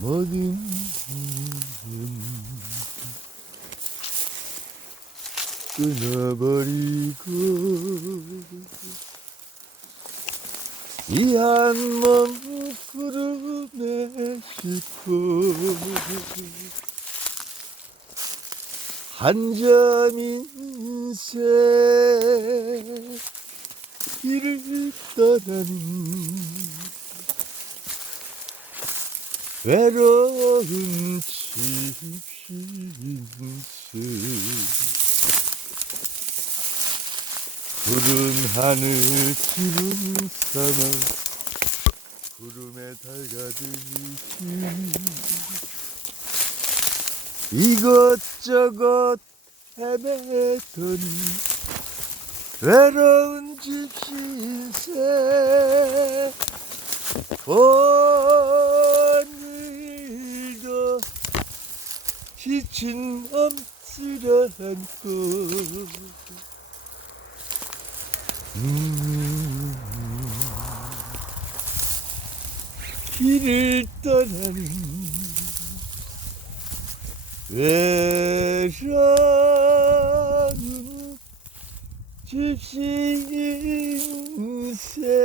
Bugün güne barika İyanmam kuru neşik 한몸 구름에 싣고 한점 인생 길을 떠나는 외로운 집신세. 푸른 하늘 구름 삼아 구름에 달가듯이 이것저것 헤매더니 외로운 집 신세. 오늘도 지친 엄쓰려 안고 음, 길을 떠나는 Veranı çiçeğin sen